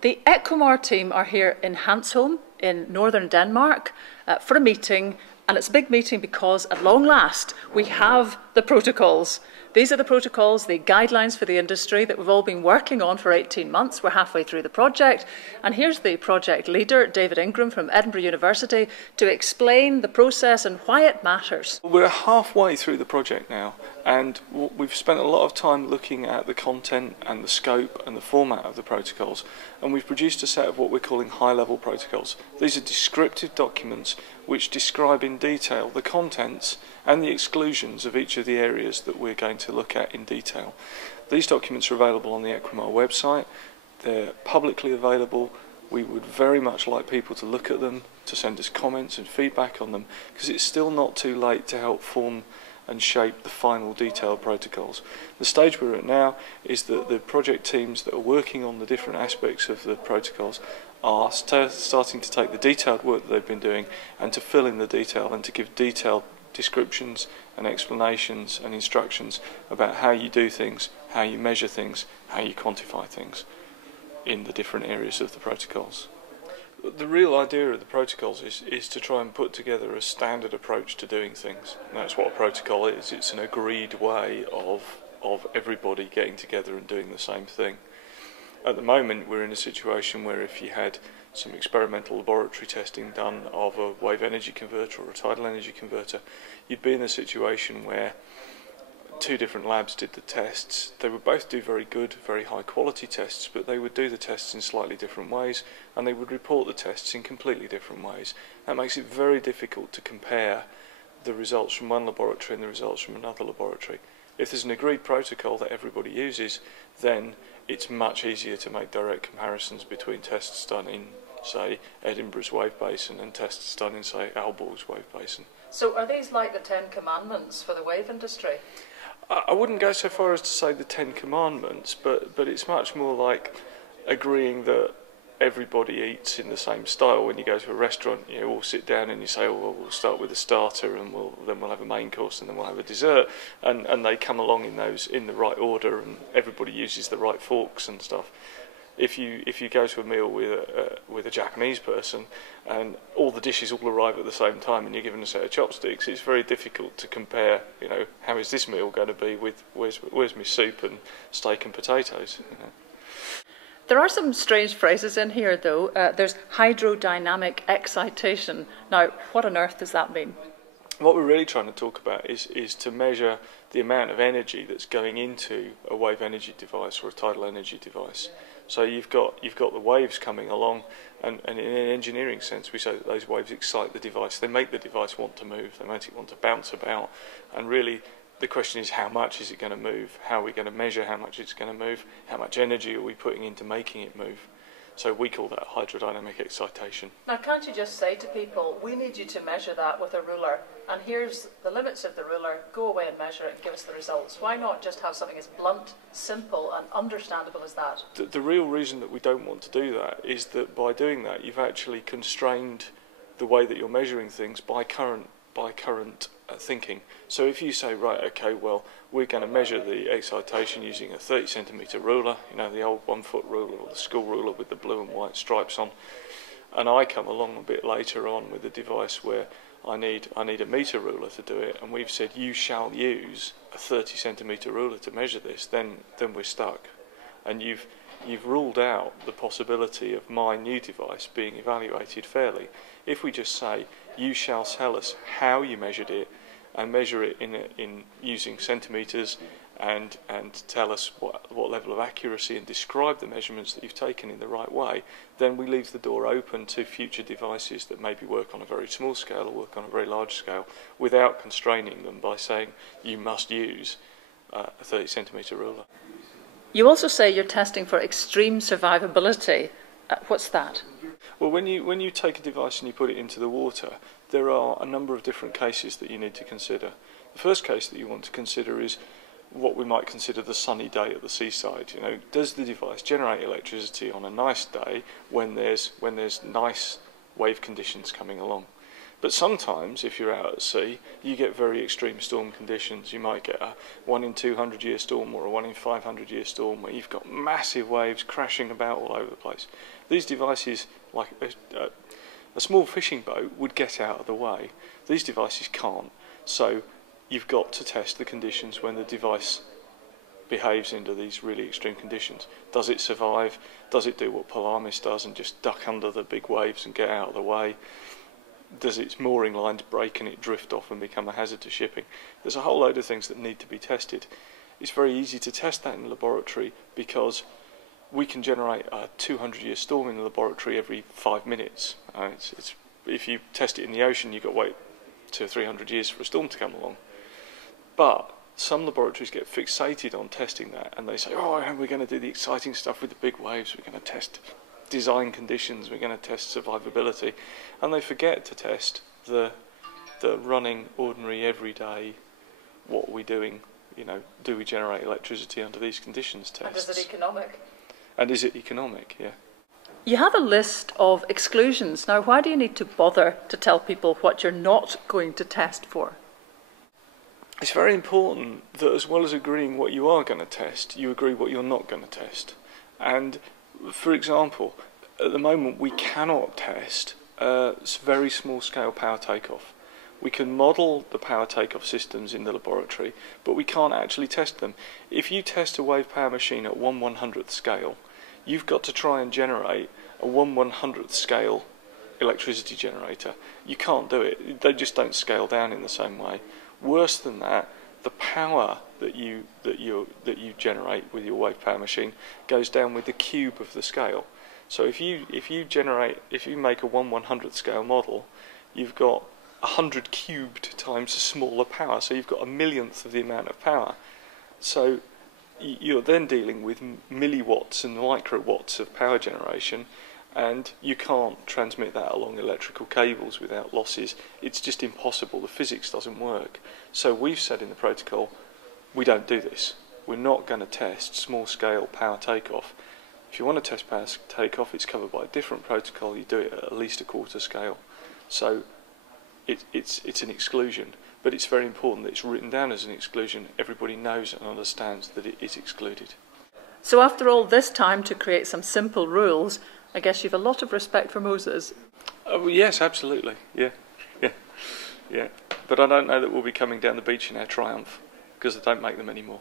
The Equimar team are here in Hansholm in northern Denmark for a meeting, and it's a big meeting because at long last we have the protocols. These are the protocols, the guidelines for the industry that we've all been working on for 18 months. We're halfway through the project, and here's the project leader, David Ingram from Edinburgh University, to explain the process and why it matters. We're halfway through the project now, and we've spent a lot of time looking at the content and the scope and the format of the protocols, and we've produced a set of what we're calling high-level protocols. These are descriptive documents which describe in detail the contents and the exclusions of each of the areas that we're going to look at in detail. These documents are available on the Equimar website. They're publicly available. We would very much like people to look at them, to send us comments and feedback on them, because it's still not too late to help form and shape the final detailed protocols. The stage we're at now is that the project teams that are working on the different aspects of the protocols are starting to take the detailed work that they've been doing and to fill in the detail and to give detailed descriptions and explanations and instructions about how you do things, how you measure things, how you quantify things in the different areas of the protocols. The real idea of the protocols is to try and put together a standard approach to doing things. And that's what a protocol is. It's an agreed way of everybody getting together and doing the same thing. At the moment, we're in a situation where if you had some experimental laboratory testing done of a wave energy converter or a tidal energy converter, you'd be in a situation where two different labs did the tests. They would both do very good, very high quality tests, but they would do the tests in slightly different ways, and they would report the tests in completely different ways. That makes it very difficult to compare the results from one laboratory and the results from another laboratory. If there's an agreed protocol that everybody uses, then it's much easier to make direct comparisons between tests done in, say, Edinburgh's wave basin and tests done in, say, Aalborg's wave basin. So are these like the 10 Commandments for the wave industry? I wouldn't go so far as to say the 10 Commandments, but it's much more like agreeing that everybody eats in the same style. When you go to a restaurant, you all sit down and you say, oh, well, we'll start with a starter, and then we'll have a main course, and then we'll have a dessert, and they come along in the right order, and everybody uses the right forks and stuff. If you go to a meal with a Japanese person and all the dishes all arrive at the same time and you're given a set of chopsticks, it's very difficult to compare. You know, how is this meal going to be with where's my soup and steak and potatoes? You know? There are some strange phrases in here, though. There's hydrodynamic excitation. Now, what on earth does that mean? What we're really trying to talk about is to measure the amount of energy that's going into a wave energy device or a tidal energy device. So you've got the waves coming along, and in an engineering sense, we say that those waves excite the device. They make the device want to move. They make it want to bounce about, and really the question is, how much is it going to move? How are we going to measure how much it's going to move? How much energy are we putting into making it move? So we call that hydrodynamic excitation. Now, can't you just say to people, we need you to measure that with a ruler, and here's the limits of the ruler, go away and measure it and give us the results? Why not just have something as blunt, simple and understandable as that? The real reason that we don't want to do that is that by doing that, you've actually constrained the way that you're measuring things by current thinking. So if you say, right, okay, well, we're going to measure the excitation using a 30 centimetre ruler, you know, the old 1 foot ruler or the school ruler with the blue and white stripes on, and I come along a bit later on with a device where I need a metre ruler to do it, and we've said you shall use a 30 centimetre ruler to measure this, then we're stuck. And you've ruled out the possibility of my new device being evaluated fairly. If we just say, you shall tell us how you measured it, and measure it in using centimetres, and tell us what level of accuracy and describe the measurements that you've taken in the right way, then we leave the door open to future devices that maybe work on a very small scale or work on a very large scale without constraining them by saying you must use a 30 centimetre ruler. You also say you're testing for extreme survivability. What's that? Well, when you take a device and you put it into the water, there are a number of different cases that you need to consider. The first case that you want to consider is what we might consider the sunny day at the seaside. You know, does the device generate electricity on a nice day when there's nice wave conditions coming along? But sometimes, if you're out at sea, you get very extreme storm conditions. You might get a 1 in 200 year storm or a 1 in 500 year storm where you've got massive waves crashing about all over the place. These devices, like a small fishing boat, would get out of the way. These devices can't. So you've got to test the conditions when the device behaves under these really extreme conditions. Does it survive? Does it do what Polaris does and just duck under the big waves and get out of the way? Does its mooring lines break and it drift off and become a hazard to shipping? There's a whole load of things that need to be tested. It's very easy to test that in the laboratory because we can generate a 200-year storm in the laboratory every 5 minutes. If you test it in the ocean, you've got to wait 200 or 300 years for a storm to come along. But some laboratories get fixated on testing that, and they say, oh, we're going to do the exciting stuff with the big waves, we're going to test design conditions, we're going to test survivability, and they forget to test the running, ordinary, everyday, what are we doing, do we generate electricity under these conditions tests. And is it economic? And is it economic, yeah. You have a list of exclusions. Now, why do you need to bother to tell people what you're not going to test for? It's very important that as well as agreeing what you are going to test, you agree what you're not going to test. And for example, at the moment we cannot test very small scale power takeoff. We can model the power takeoff systems in the laboratory, but we can't actually test them. If you test a wave power machine at 1/100th scale, you've got to try and generate a 1/100th scale electricity generator. You can't do it. They just don't scale down in the same way. Worse than that, the power that you generate with your wave power machine goes down with the cube of the scale. So if you make a 1/100th scale model, you've got 100 cubed times a smaller power. So you've got a millionth of the amount of power. So you're then dealing with milliwatts and microwatts of power generation, and you can't transmit that along electrical cables without losses. It's just impossible. The physics doesn't work. So we've said in the protocol, we don't do this. We're not going to test small-scale power takeoff. If you want to test power takeoff, it's covered by a different protocol. You do it at least a quarter scale. So it's an exclusion, but it's very important that it's written down as an exclusion. Everybody knows and understands that it is excluded. So after all this time to create some simple rules, I guess you've a lot of respect for Moses. Oh, yes, absolutely. Yeah. But I don't know that we'll be coming down the beach in our Triumph, because they don't make them anymore.